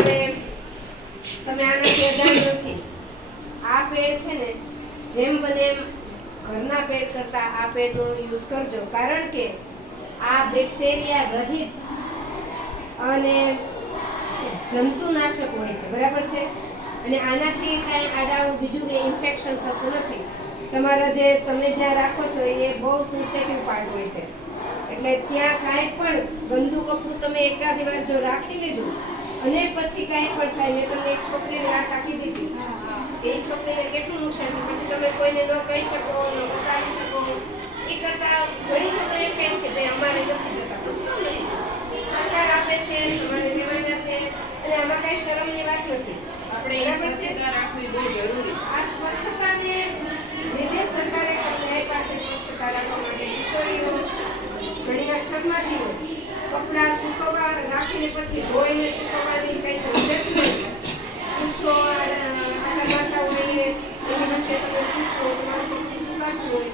અને તમે આનાથી અજાણ નથી. આ પેડ છે ને જેમ બને એમ ઘરના પેડ કરતા આ પેડનો યુઝ કરજો, કારણ કે આ બેક્ટેરિયા રહિત અને જંતુનાશક હોય છે, બરાબર છે. અને આનાથી કાંઈ આડાનું બીજું કંઈ ઇન્ફેક્શન થતું નથી. તમારા જે તમે જ્યાં રાખો છો એ બહુ સેન્સિટિવ પાર્ટ હોય છે, એટલે ત્યાં કાંઈ પણ ગંદુ કપડું તમે એકાદી વાર જો રાખી લીધું અને પછી કાંઈ પણ થાય. મેં તમને એક છોકરીની વાત આપી દીધી, એ છોકરીને કેટલું નુકસાન થયું, પછી તમે કોઈને ન કહી શકો, ન બતાવી શકો. એ કરતાં ઘણી છોકરીઓ એમ કહે છે કે ભાઈ અમારે નથી જતા, સરકાર આપે છે, તમારે લેવાના છે, અને આમાં કાંઈ શરમની વાત નથી. આપણે એ સ્વચ્છતા રાખવી બહુ જરૂરી છે. આ સ્વચ્છતાને લીધે સરકારે ન્યાય પાસે સ્વચ્છતા રાખવા માટે કિશોરીઓ ઘણીવાર શરમાતી હોય, કપડાં સુકવવા રાખીને પછી ધોઈને સુકવવાની કંઈ ઝંઝટ નથી. પુરુષો આટા મારતા હોય એની વચ્ચે તમે સૂકો તમારું કપડું સુકાતું હોય